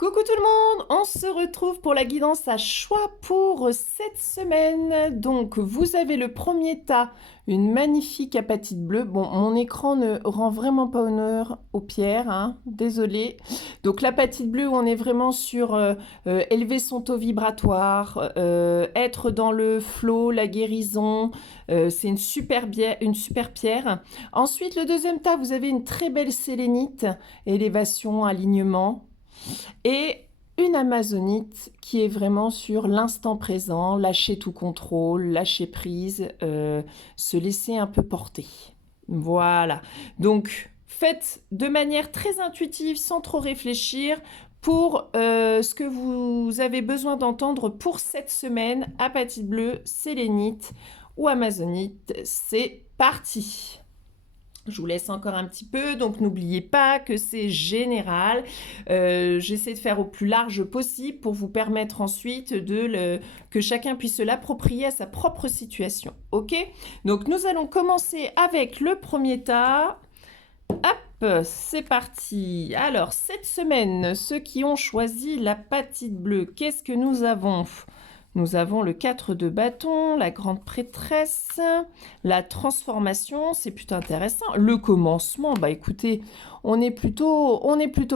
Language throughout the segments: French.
Coucou tout le monde, on se retrouve pour la guidance à choix pour cette semaine. Donc vous avez le premier tas, une magnifique apatite bleue. Bon, mon écran ne rend vraiment pas honneur aux pierres, hein, désolé. Donc l'apatite bleue, on est vraiment sur élever son taux vibratoire, être dans le flow, la guérison. C'est une super pierre. Ensuite, le deuxième tas, vous avez une très belle sélénite, élévation, alignement. Et une amazonite qui est vraiment sur l'instant présent, lâcher tout contrôle, lâcher prise, se laisser un peu porter. Voilà. Donc, faites de manière très intuitive, sans trop réfléchir, pour ce que vous avez besoin d'entendre pour cette semaine. Apatite bleue, sélénite ou amazonite. C'est parti! Je vous laisse encore un petit peu, donc n'oubliez pas que c'est général. J'essaie de faire au plus large possible pour vous permettre ensuite que chacun puisse se l'approprier à sa propre situation. Ok? Donc nous allons commencer avec le premier tas. Hop, c'est parti. Alors cette semaine, ceux qui ont choisi la patite bleue, qu'est-ce que nous avons ? Nous avons le 4 de bâton, la grande prêtresse, la transformation, c'est plutôt intéressant. Le commencement, bah écoutez, on est plutôt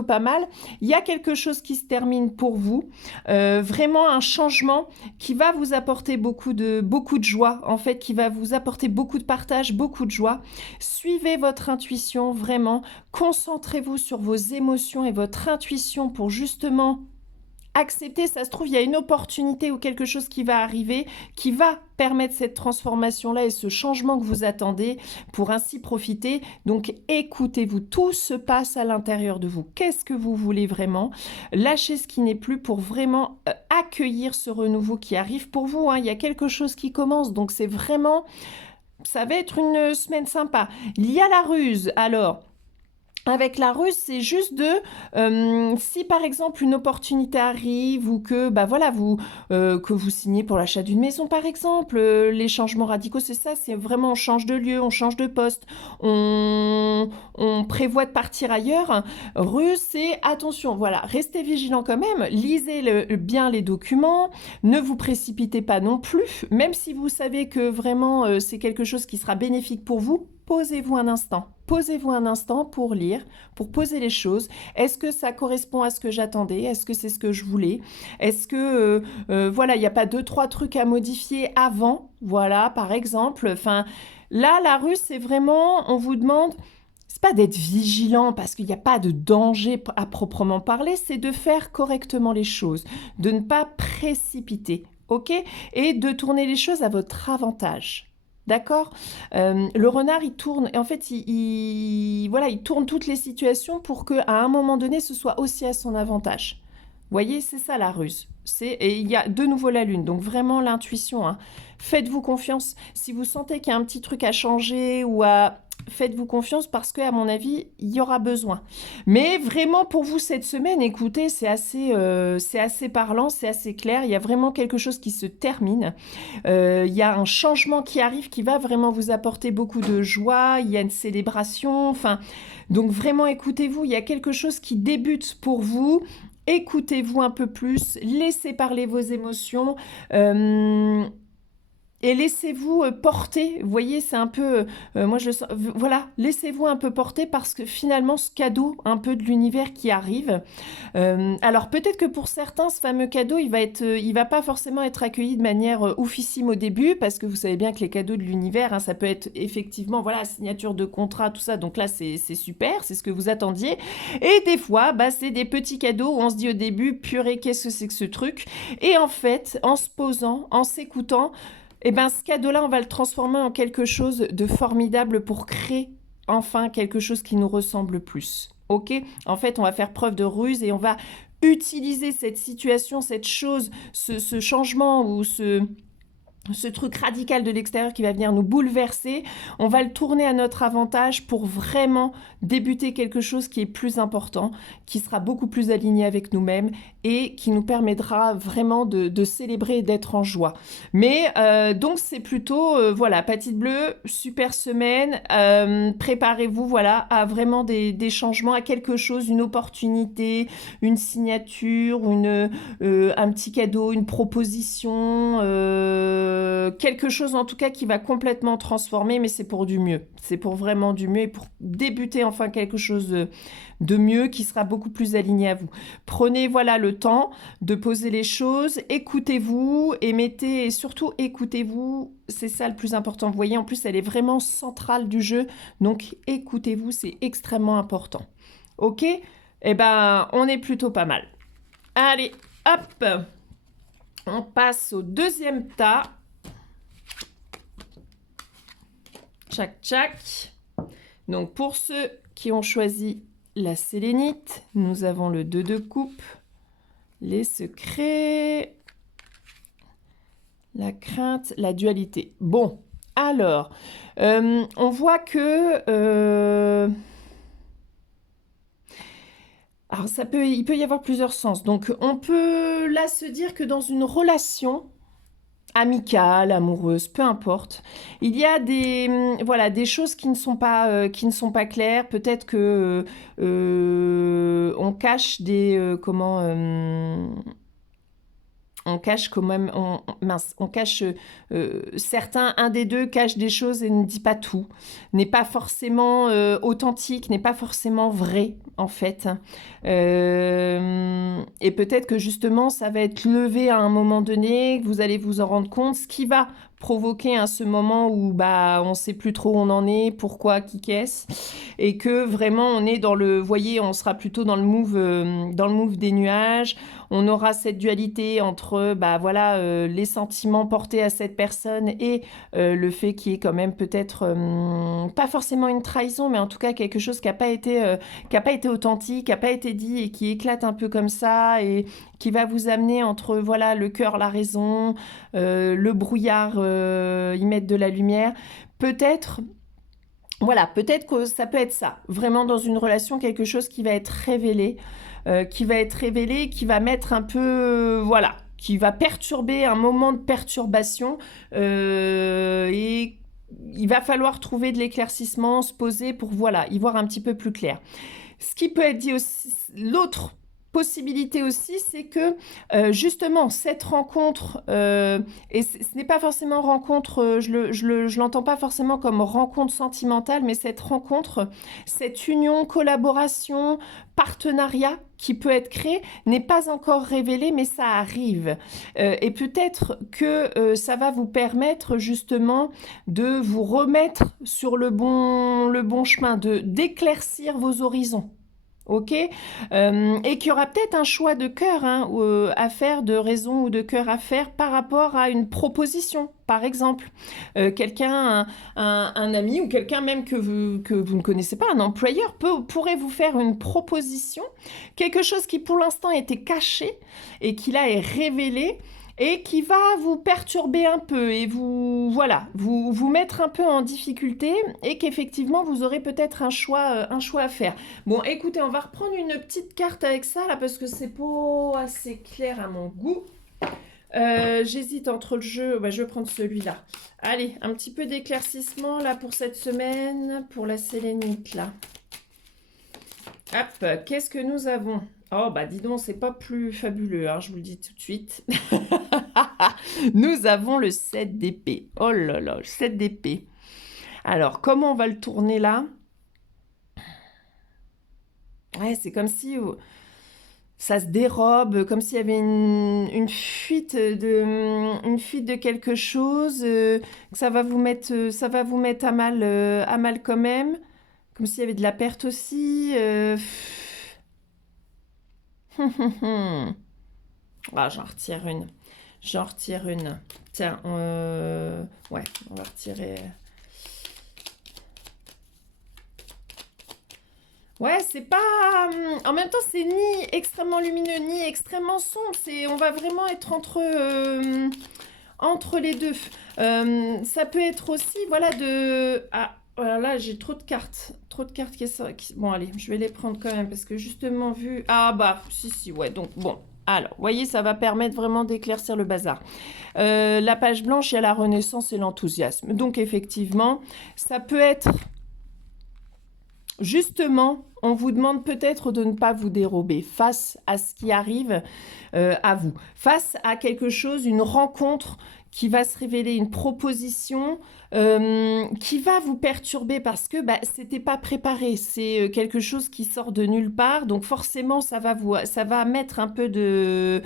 pas mal. Il y a quelque chose qui se termine pour vous, vraiment un changement qui va vous apporter beaucoup de joie, en fait, qui va vous apporter beaucoup de partage, beaucoup de joie. Suivez votre intuition, vraiment, concentrez-vous sur vos émotions et votre intuition pour justement accepter, ça se trouve, il y a une opportunité ou quelque chose qui va arriver, qui va permettre cette transformation-là et ce changement que vous attendez pour ainsi profiter. Donc, écoutez-vous, tout se passe à l'intérieur de vous. Qu'est-ce que vous voulez vraiment? Lâchez ce qui n'est plus pour vraiment accueillir ce renouveau qui arrive pour vous, hein. Il y a quelque chose qui commence, donc c'est vraiment... Ça va être une semaine sympa. Il y a la ruse, alors... Avec la ruse, c'est juste si par exemple une opportunité arrive ou que bah voilà que vous signez pour l'achat d'une maison par exemple, les changements radicaux c'est ça, c'est vraiment on change de lieu, on change de poste, on prévoit de partir ailleurs. Ruse, c'est attention, voilà, restez vigilant quand même, lisez bien les documents, ne vous précipitez pas non plus, même si vous savez que vraiment c'est quelque chose qui sera bénéfique pour vous. Posez-vous un instant. Posez-vous un instant pour lire, pour poser les choses. Est-ce que ça correspond à ce que j'attendais? Est-ce que c'est ce que je voulais? Est-ce que, voilà, il n'y a pas 2-3 trucs à modifier avant? Voilà, par exemple. Enfin, là, la rue, c'est vraiment, on vous demande, c'est pas d'être vigilant parce qu'il n'y a pas de danger à proprement parler, c'est de faire correctement les choses, de ne pas précipiter, ok? Et de tourner les choses à votre avantage. D'accord? Le renard, il tourne, et en fait, voilà, il tourne toutes les situations pour qu'à un moment donné, ce soit aussi à son avantage. Vous voyez, c'est ça la ruse. Et il y a de nouveau la lune, donc vraiment l'intuition, hein. Faites-vous confiance. Si vous sentez qu'il y a un petit truc à changer ou à... Faites-vous confiance parce qu'à mon avis, il y aura besoin. Mais vraiment pour vous cette semaine, écoutez, c'est assez parlant, c'est assez clair. Il y a vraiment quelque chose qui se termine. Il y a un changement qui arrive qui va vraiment vous apporter beaucoup de joie. Il y a une célébration. Enfin, donc vraiment écoutez-vous. Il y a quelque chose qui débute pour vous. Écoutez-vous un peu plus, laissez parler vos émotions et laissez-vous porter. Vous voyez, c'est un peu, moi je le sens, voilà, laissez-vous un peu porter parce que finalement ce cadeau un peu de l'univers qui arrive. Alors peut-être que pour certains, ce fameux cadeau, il va pas forcément être accueilli de manière oufissime au début parce que vous savez bien que les cadeaux de l'univers, hein, ça peut être effectivement, voilà, signature de contrat, tout ça. Donc là, c'est super, c'est ce que vous attendiez. Et des fois, bah, c'est des petits cadeaux où on se dit au début, purée, qu'est-ce que c'est que ce truc? Et en fait, en se posant, en s'écoutant, eh ben, ce cadeau-là, on va le transformer en quelque chose de formidable pour créer enfin quelque chose qui nous ressemble plus. Ok? En fait, on va faire preuve de ruse et on va utiliser cette situation, cette chose, ce changement ou ce truc radical de l'extérieur qui va venir nous bouleverser, on va le tourner à notre avantage pour vraiment débuter quelque chose qui est plus important, qui sera beaucoup plus aligné avec nous-mêmes et qui nous permettra vraiment de célébrer et d'être en joie. Mais donc c'est plutôt, voilà, Apatite Bleue, super semaine, préparez-vous voilà, à vraiment des changements, à quelque chose, une opportunité, une signature, un petit cadeau, une proposition, quelque chose en tout cas qui va complètement transformer, mais c'est pour du mieux. C'est pour vraiment du mieux et pour débuter enfin quelque chose de mieux qui sera beaucoup plus aligné à vous. Prenez voilà le temps de poser les choses, écoutez-vous et mettez, et surtout écoutez-vous, c'est ça le plus important. Vous voyez, en plus elle est vraiment centrale du jeu, donc écoutez-vous, c'est extrêmement important. Ok? Eh ben, on est plutôt pas mal. Allez, hop! On passe au deuxième tas. Tchac, tchac. Donc, pour ceux qui ont choisi la sélénite, nous avons le 2 de coupe, les secrets, la crainte, la dualité. Bon, alors, on voit que... alors, il peut y avoir plusieurs sens. Donc, on peut là se dire que dans une relation amicale, amoureuse, peu importe, il y a voilà, des choses qui ne sont pas claires. Peut-être que on cache on cache quand même, on cache un des deux cache des choses et ne dit pas tout, n'est pas forcément authentique, n'est pas forcément vrai en fait. Et peut-être que justement ça va être levé à un moment donné, que vous allez vous en rendre compte, ce qui va provoquer ce moment où bah on sait plus trop où on en est, pourquoi, qui qu'est-ce, et que vraiment on est dans le, vous voyez, on sera plutôt dans le move des nuages. On aura cette dualité entre bah, voilà, les sentiments portés à cette personne et le fait qu'il y ait quand même peut-être, pas forcément une trahison, mais en tout cas quelque chose qui n'a pas été authentique, qui n'a pas été dit et qui éclate un peu comme ça et qui va vous amener entre voilà, le cœur, la raison, le brouillard, y mettre de la lumière. Peut-être... Voilà, peut-être que ça peut être ça, vraiment dans une relation, quelque chose qui va être révélé, qui va mettre un peu, voilà, qui va perturber un moment de perturbation et il va falloir trouver de l'éclaircissement, se poser pour, voilà, y voir un petit peu plus clair. Ce qui peut être dit aussi, l'autre possibilité aussi, c'est que justement cette rencontre, et ce n'est pas forcément rencontre, je l'entends pas forcément comme rencontre sentimentale, mais cette rencontre, cette union, collaboration, partenariat qui peut être créé n'est pas encore révélé, mais ça arrive. Et peut-être que ça va vous permettre justement de vous remettre sur le bon chemin, d'éclaircir vos horizons. Ok, et qu'il y aura peut-être un choix de cœur à faire, de raison ou de cœur à faire par rapport à une proposition, par exemple. Quelqu'un, un ami ou quelqu'un même que vous ne connaissez pas, un employeur pourrait vous faire une proposition, quelque chose qui pour l'instant était caché et qui là est révélé et qui va vous perturber un peu et vous mettre un peu en difficulté et qu'effectivement vous aurez peut-être un choix à faire. Bon, écoutez, on va reprendre une petite carte avec ça là parce que c'est pas assez clair à mon goût. J'hésite entre le jeu, je vais prendre celui-là. Allez, un petit peu d'éclaircissement là pour cette semaine, pour la sélénite là. Hop, qu'est-ce que nous avons? Oh, bah dis donc, c'est pas plus fabuleux, je vous le dis tout de suite. Nous avons le 7 d'épée. Oh là là, le 7 d'épée. Alors, comment on va le tourner là? Ouais, c'est comme si ça se dérobe, comme s'il y avait une fuite de quelque chose, que ça va vous mettre à mal quand même. Comme s'il y avait de la perte aussi. Ah, j'en retire une. Tiens, ouais, on va retirer. Ouais, c'est pas. En même temps, c'est ni extrêmement lumineux, ni extrêmement sombre. On va vraiment être entre les deux. Ça peut être aussi, voilà, de... Ah, voilà, là, j'ai trop de cartes. Trop de cartes Bon, allez, je vais les prendre quand même, parce que justement, vu... Ah, bah, si, ouais, donc, bon. Alors, vous voyez, ça va permettre vraiment d'éclaircir le bazar. La page blanche, il y a la renaissance et l'enthousiasme. Donc, effectivement, ça peut être... Justement, on vous demande peut-être de ne pas vous dérober face à ce qui arrive à vous, face à quelque chose, une rencontre qui va se révéler, une proposition qui va vous perturber parce que bah, c'était pas préparé, c'est quelque chose qui sort de nulle part, donc forcément ça va mettre un peu de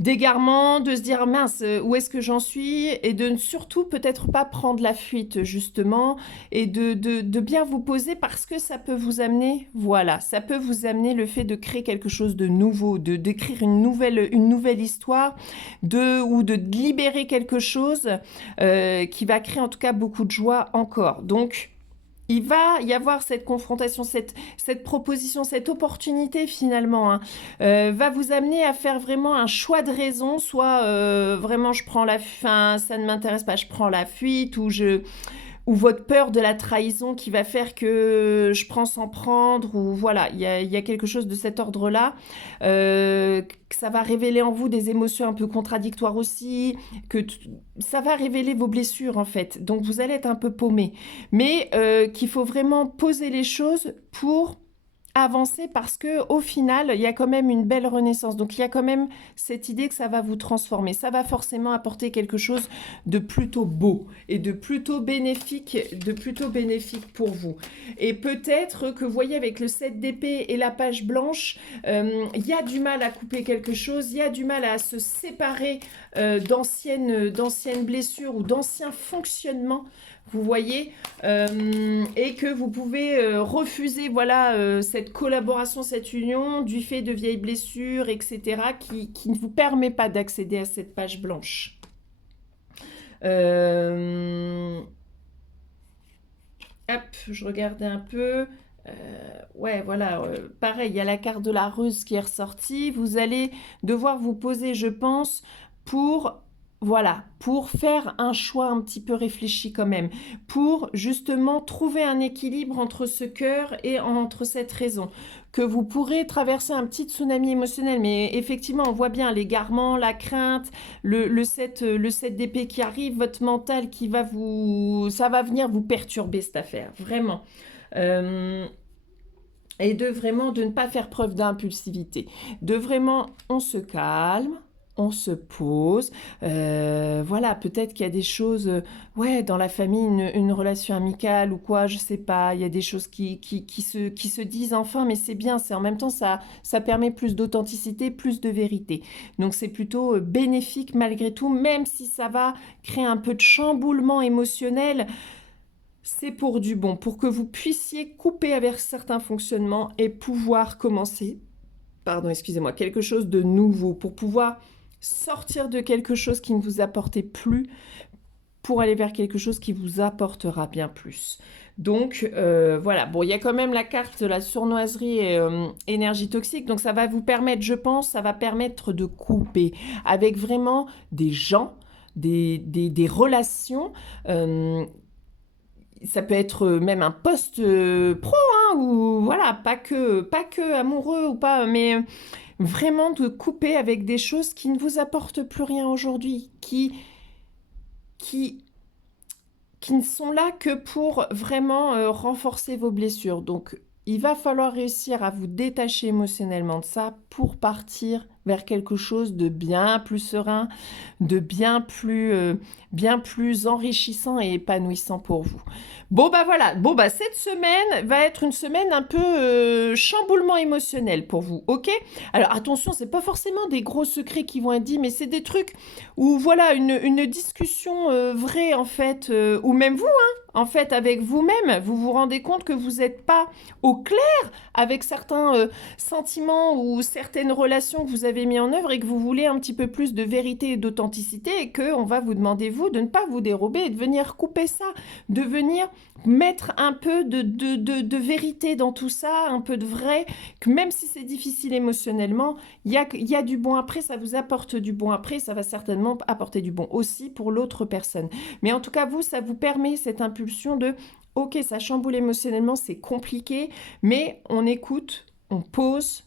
d'égarement, de se dire mince, où est-ce que j'en suis et de ne surtout peut-être pas prendre la fuite justement et de bien vous poser parce que ça peut vous amener, voilà, ça peut vous amener le fait de créer quelque chose de nouveau, d'écrire une nouvelle histoire, ou de libérer quelque chose qui va créer en tout cas beaucoup de joie encore. Donc, il va y avoir cette confrontation, cette proposition, cette opportunité finalement, hein, va vous amener à faire vraiment un choix de raison, soit vraiment je prends la fin, ça ne m'intéresse pas, je prends la fuite, ou votre peur de la trahison qui va faire que je prends sans prendre, ou voilà, il y a quelque chose de cet ordre-là, que ça va révéler en vous des émotions un peu contradictoires aussi, ça va révéler vos blessures en fait, donc vous allez être un peu paumé, mais qu'il faut vraiment poser les choses pour avancer parce que au final, il y a quand même une belle renaissance. Donc il y a quand même cette idée que ça va vous transformer. Ça va forcément apporter quelque chose de plutôt beau et de plutôt bénéfique pour vous. Et peut-être que vous voyez avec le 7 d'épée et la page blanche, il y a du mal à couper quelque chose, il y a du mal à se séparer d'anciennes blessures ou d'anciens fonctionnements. Vous voyez, et que vous pouvez refuser voilà, cette collaboration, cette union du fait de vieilles blessures, etc., qui ne vous permet pas d'accéder à cette page blanche. Hop, je regardais un peu. Ouais, voilà, pareil, il y a la carte de la ruse qui est ressortie. Vous allez devoir vous poser, je pense, pour... Voilà, pour faire un choix un petit peu réfléchi quand même, pour justement trouver un équilibre entre ce cœur et entre cette raison, que vous pourrez traverser un petit tsunami émotionnel, mais effectivement, on voit bien l'égarement, la crainte, le 7 d'épée qui arrive, votre mental qui va ça va venir vous perturber cette affaire, vraiment. Et de ne pas faire preuve d'impulsivité, de vraiment, on se calme, on se pose, voilà, peut-être qu'il y a des choses, ouais, dans la famille, une relation amicale ou quoi, je sais pas, il y a des choses qui se disent enfin, mais c'est bien, c'est en même temps, ça permet plus d'authenticité, plus de vérité. Donc c'est plutôt bénéfique malgré tout, même si ça va créer un peu de chamboulement émotionnel, c'est pour du bon, pour que vous puissiez couper avec certains fonctionnements et pouvoir commencer, pardon, excusez-moi, quelque chose de nouveau, pour pouvoir sortir de quelque chose qui ne vous apportait plus, pour aller vers quelque chose qui vous apportera bien plus. Donc voilà, bon, il y a quand même la carte de la sournoiserie et énergie toxique, donc ça va vous permettre, je pense, ça va permettre de couper avec vraiment des gens, des relations, ça peut être même un poste pro, hein, ou voilà, pas que amoureux ou pas, mais vraiment de couper avec des choses qui ne vous apportent plus rien aujourd'hui, qui, qui ne sont là que pour vraiment renforcer vos blessures. Donc, il va falloir réussir à vous détacher émotionnellement de ça pour partir vers quelque chose de bien plus serein, de bien plus enrichissant et épanouissant pour vous. Bon bah voilà, bon bah cette semaine va être une semaine un peu chamboulement émotionnel pour vous, ok? Alors attention, c'est pas forcément des gros secrets qui vont être dits, mais c'est des trucs où voilà, une discussion vraie en fait, ou même vous, hein, en fait avec vous-même, vous vous rendez compte que vous n'êtes pas au clair avec certains sentiments ou certaines relations que vous avez avez mis en œuvre et que vous voulez un petit peu plus de vérité et d'authenticité et qu'on va vous demander, vous, de ne pas vous dérober et de venir couper ça, de venir mettre un peu de vérité dans tout ça, un peu de vrai, que même si c'est difficile émotionnellement, il y a du bon après, ça vous apporte du bon après, ça va certainement apporter du bon aussi pour l'autre personne. Mais en tout cas, vous, ça vous permet cette impulsion de ok, ça chamboule émotionnellement, c'est compliqué, mais on écoute, on pose,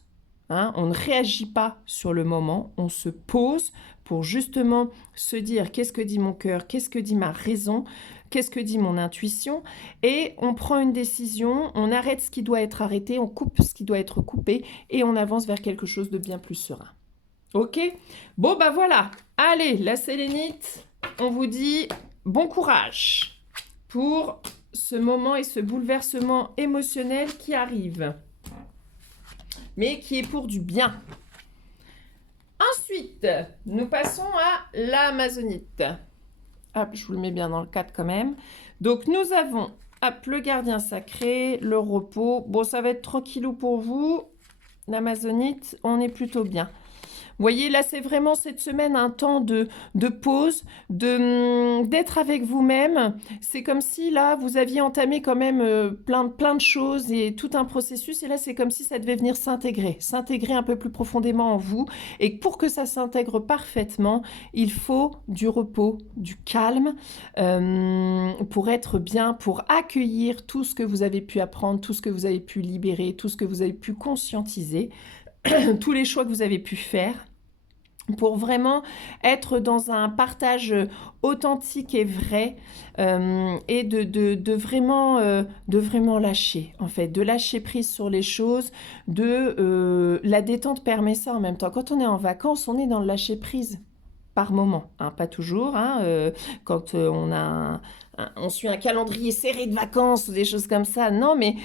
hein, on ne réagit pas sur le moment, on se pose pour justement se dire qu'est-ce que dit mon cœur, qu'est-ce que dit ma raison, qu'est-ce que dit mon intuition, et on prend une décision, on arrête ce qui doit être arrêté, on coupe ce qui doit être coupé, et on avance vers quelque chose de bien plus serein. Ok? Bon, bah voilà. Allez, la sélénite, on vous dit bon courage pour ce moment et ce bouleversement émotionnel qui arrive, mais qui est pour du bien. Ensuite, nous passons à l'amazonite. Hop, je vous le mets bien dans le cadre quand même. Donc, nous avons hop, le gardien sacré, le repos. Bon, ça va être tranquillou pour vous. L'amazonite, on est plutôt bien. Vous voyez, là, c'est vraiment cette semaine un temps de pause, d'être avec vous-même. C'est comme si, là, vous aviez entamé quand même plein de choses et tout un processus. Et là, c'est comme si ça devait venir s'intégrer un peu plus profondément en vous. Et pour que ça s'intègre parfaitement, il faut du repos, du calme, pour être bien, pour accueillir tout ce que vous avez pu apprendre, tout ce que vous avez pu libérer, tout ce que vous avez pu conscientiser. Tous les choix que vous avez pu faire pour vraiment être dans un partage authentique et vrai et de vraiment lâcher, en fait, de lâcher prise sur les choses, la détente permet ça en même temps. Quand on est en vacances, on est dans le lâcher prise par moment, hein, pas toujours, hein, quand on suit un calendrier serré de vacances ou des choses comme ça. Non, mais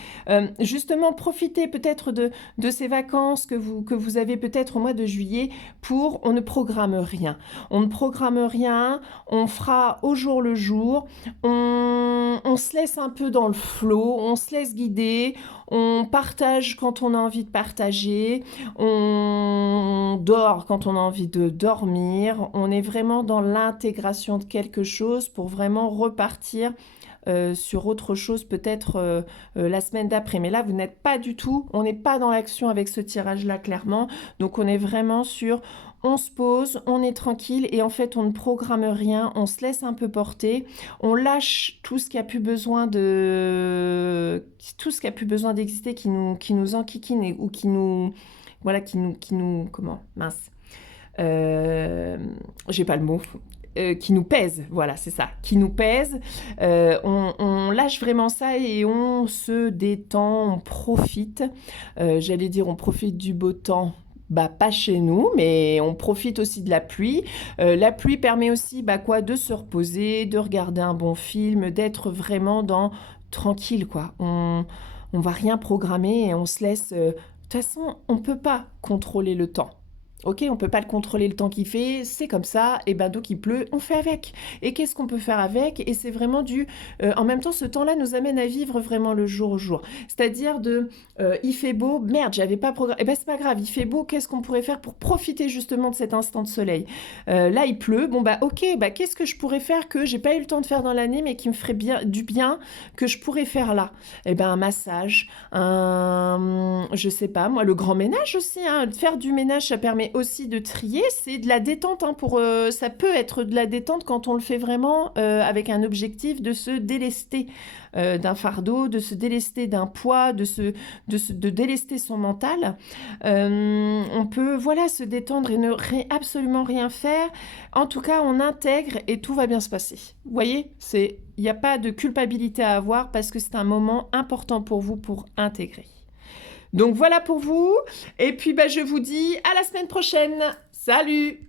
justement, profitez peut-être de ces vacances que vous avez peut-être au mois de juillet on ne programme rien. On ne programme rien, on fera au jour le jour, on se laisse un peu dans le flow, on se laisse guider, on partage quand on a envie de partager, on dort quand on a envie de dormir, on est vraiment dans l'intégration de quelque chose pour vraiment repartir sur autre chose peut-être la semaine d'après. Mais là, vous n'êtes pas du tout, on n'est pas dans l'action avec ce tirage-là, clairement. Donc, on est vraiment sur, on se pose, on est tranquille et en fait, on ne programme rien, on se laisse un peu porter, on lâche tout ce qui a plus besoin d'exister, qui nous enquiquine ou qui nous, voilà, comment, mince, j'ai pas le mot. Qui nous pèse, voilà, c'est ça, qui nous pèse. On lâche vraiment ça et on se détend, on profite. J'allais dire, on profite du beau temps. Bah, pas chez nous, mais on profite aussi de la pluie. La pluie permet aussi de se reposer, de regarder un bon film, d'être vraiment tranquille, quoi. On va rien programmer et on se laisse... De toute façon, on ne peut pas contrôler le temps. Ok, on ne peut pas le contrôler le temps qu'il fait, c'est comme ça, et ben donc il pleut, on fait avec. Et qu'est-ce qu'on peut faire avec? Et c'est vraiment en même temps, ce temps-là nous amène à vivre vraiment le jour au jour. C'est-à-dire il fait beau, merde, j'avais pas programmé. Eh ben c'est pas grave, il fait beau, qu'est-ce qu'on pourrait faire pour profiter justement de cet instant de soleil? Là, il pleut, bon ok, qu'est-ce que je pourrais faire que j'ai pas eu le temps de faire dans l'année, mais qui me ferait du bien, que je pourrais faire là? Eh ben un massage, je sais pas, moi, le grand ménage aussi, hein. Faire du ménage, ça permet aussi de trier, c'est de la détente, hein, ça peut être de la détente quand on le fait vraiment avec un objectif de se délester d'un fardeau, de se délester d'un poids, de délester son mental. On peut se détendre et ne absolument rien faire. En tout cas, on intègre et tout va bien se passer. Vous voyez, il n'y a pas de culpabilité à avoir parce que c'est un moment important pour vous pour intégrer. Donc voilà pour vous. Et puis je vous dis à la semaine prochaine. Salut!